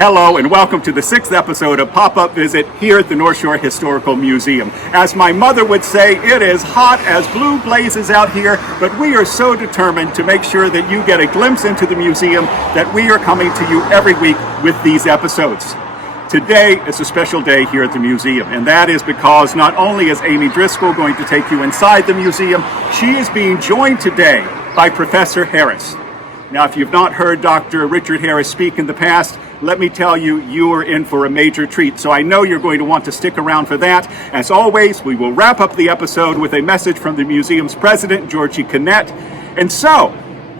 Hello and welcome to the 6th episode of Pop-Up Visit here at the North Shore Historical Museum. As my mother would say, it is hot as blue blazes out here, but we are so determined to make sure that you get a glimpse into the museum that we are coming to you every week with these episodes. Today is a special day here at the museum, and that is because not only is Amy Driscoll going to take you inside the museum, she is being joined today by Professor Harris. Now, if you've not heard Dr. Richard Harris speak in the past, let me tell you, you are in for a major treat. So I know you're going to want to stick around for that. As always, we will wrap up the episode with a message from the museum's president, Georgie Kinnett. And so,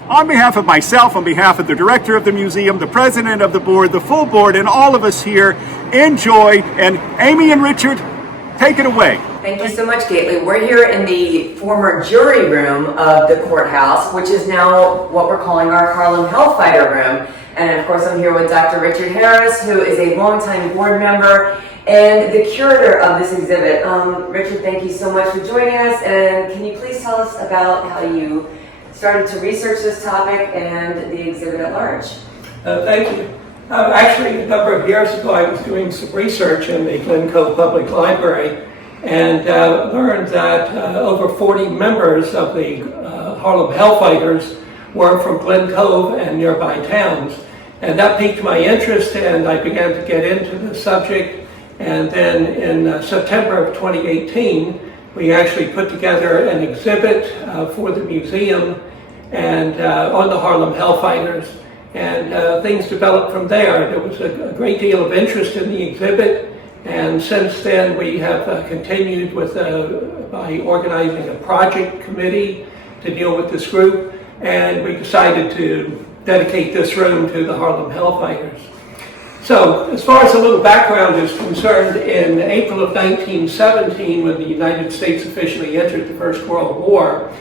on behalf of myself, on behalf of the director of the museum, the president of the board, the full board, and all of us here, enjoy. And Amy and Richard, take it away. Thank you so much, Gately. We're here in the former jury room of the courthouse, which is now what we're calling our Harlem Hellfighter room. And of course, I'm here with Dr. Richard Harris, who is a longtime board member and the curator of this exhibit. Richard, thank you so much for joining us. And can you please tell us about how you started to research this topic and the exhibit at large? Thank you. Actually, a number of years ago, I was doing some research in the Glen Cove Public Library and learned that over 40 members of the Harlem Hellfighters were from Glen Cove and nearby towns. And that piqued my interest, and I began to get into the subject. And then in September of 2018, we actually put together an exhibit for the museum and on the Harlem Hellfighters. And things developed from there. There was a great deal of interest in the exhibit. And since then, we have continued with by organizing a project committee to deal with this group. And we decided to dedicate this room to the Harlem Hellfighters. So, as far as a little background is concerned, in April of 1917, when the United States officially entered the First World War,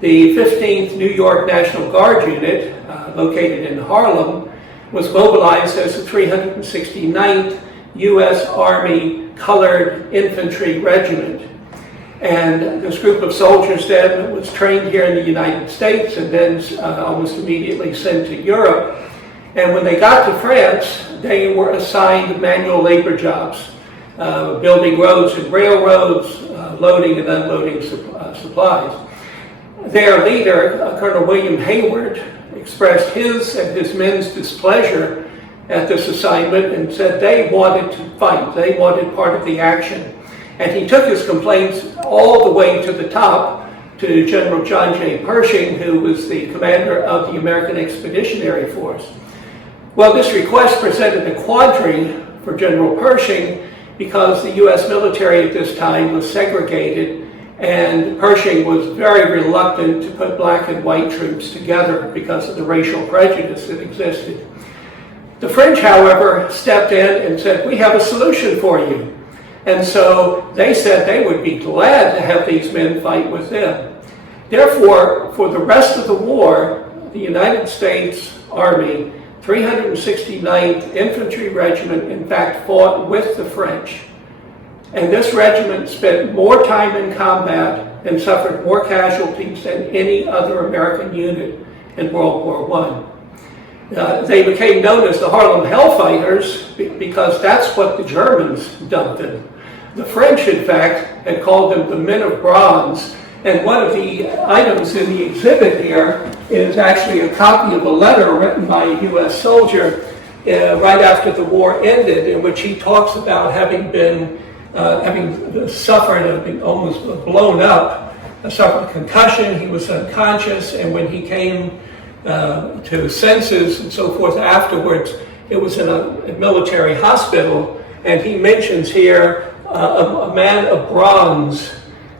the 15th New York National Guard unit, located in Harlem, was mobilized as the 369th U.S. Army Colored Infantry Regiment. And this group of soldiers then was trained here in the United States and then almost immediately sent to Europe. And when they got to France, they were assigned manual labor jobs, building roads and railroads, loading and unloading supplies. Their leader, Colonel William Hayward, expressed his and his men's displeasure at this assignment and said they wanted to fight, they wanted part of the action. And he took his complaints all the way to the top to General John J. Pershing, who was the commander of the American Expeditionary Force. Well, this request presented a quandary for General Pershing because the U.S. military at this time was segregated, and Pershing was very reluctant to put black and white troops together because of the racial prejudice that existed. The French, however, stepped in and said, "We have a solution for you." And so they said they would be glad to have these men fight with them. Therefore, for the rest of the war, the United States Army 369th Infantry Regiment, in fact, fought with the French. And this regiment spent more time in combat and suffered more casualties than any other American unit in World War I. They became known as the Harlem Hellfighters because that's what the Germans dubbed them. The French, in fact, had called them the Men of Bronze. And one of the items in the exhibit here is actually a copy of a letter written by a U.S. soldier right after the war ended, in which he talks about having suffered and been almost blown up, suffered a concussion. He was unconscious, and when he came to senses and so forth afterwards, it was in a military hospital, and he mentions here a man of bronze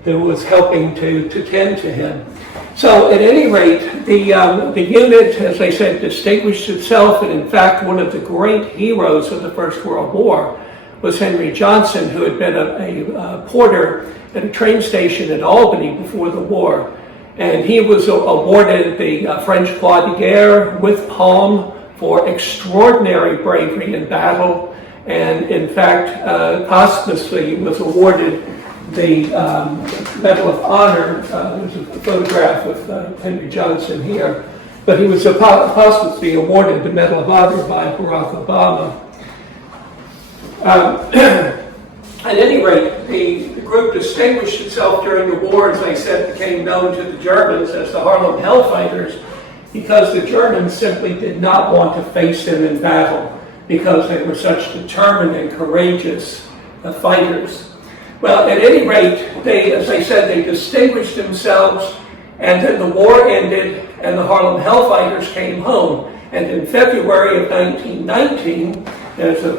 who was helping to tend to him. So at any rate, the unit, as I said, distinguished itself, and in fact one of the great heroes of the First World War was Henry Johnson, who had been a porter at a train station in Albany before the war. And he was awarded the French Croix de Guerre with Palm for extraordinary bravery in battle, and in fact posthumously was awarded the Medal of Honor. There's a photograph with Henry Johnson here, but he was posthumously awarded the Medal of Honor by Barack Obama. At any rate, the group distinguished itself during the war, as I said, became known to the Germans as the Harlem Hellfighters, because the Germans simply did not want to face them in battle, because they were such determined and courageous fighters. Well, at any rate, as I said, they distinguished themselves, and then the war ended, and the Harlem Hellfighters came home. And in February of 1919, there's a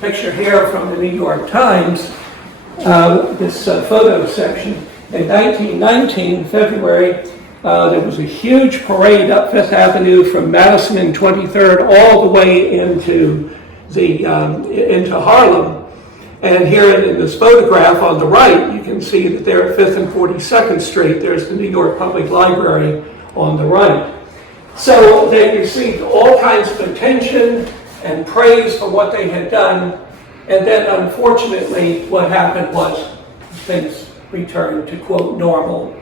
picture here from the New York Times, this photo section. In 1919, February, there was a huge parade up Fifth Avenue from Madison and 23rd all the way into Harlem. And here in this photograph on the right, you can see that they're at 5th and 42nd Street. There's the New York Public Library on the right. So they received all kinds of attention and praise for what they had done. And then, unfortunately, what happened was things returned to, quote, normal.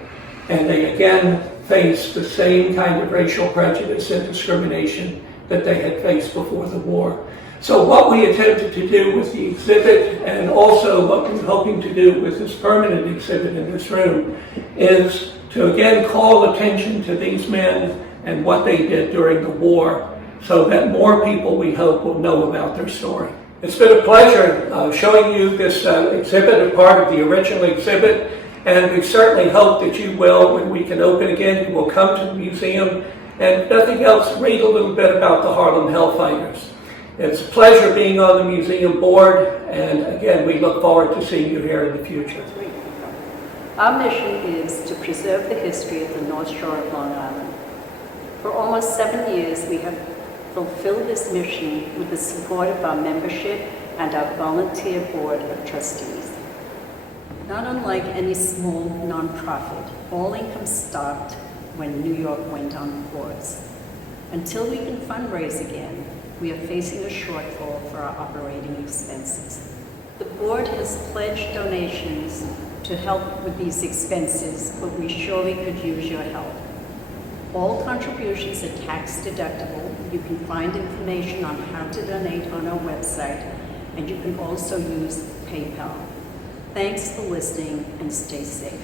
And they again faced the same kind of racial prejudice and discrimination that they had faced before the war. So what we attempted to do with the exhibit, and also what we're hoping to do with this permanent exhibit in this room, is to again call attention to these men and what they did during the war, so that more people, we hope, will know about their story. It's been a pleasure showing you this exhibit, a part of the original exhibit, and we certainly hope that you will, when we can open again, you will come to the museum, and if nothing else, read a little bit about the Harlem Hellfighters. It's a pleasure being on the museum board, and again, we look forward to seeing you here in the future. Our mission is to preserve the history of the North Shore of Long Island. For almost 7 years, we have fulfilled this mission with the support of our membership and our volunteer board of trustees. Not unlike any small nonprofit, all income stopped when New York went on pause. Until we can fundraise again, we are facing a shortfall for our operating expenses. The board has pledged donations to help with these expenses, but we surely could use your help. All contributions are tax deductible. You can find information on how to donate on our website, and you can also use PayPal. Thanks for listening, and stay safe.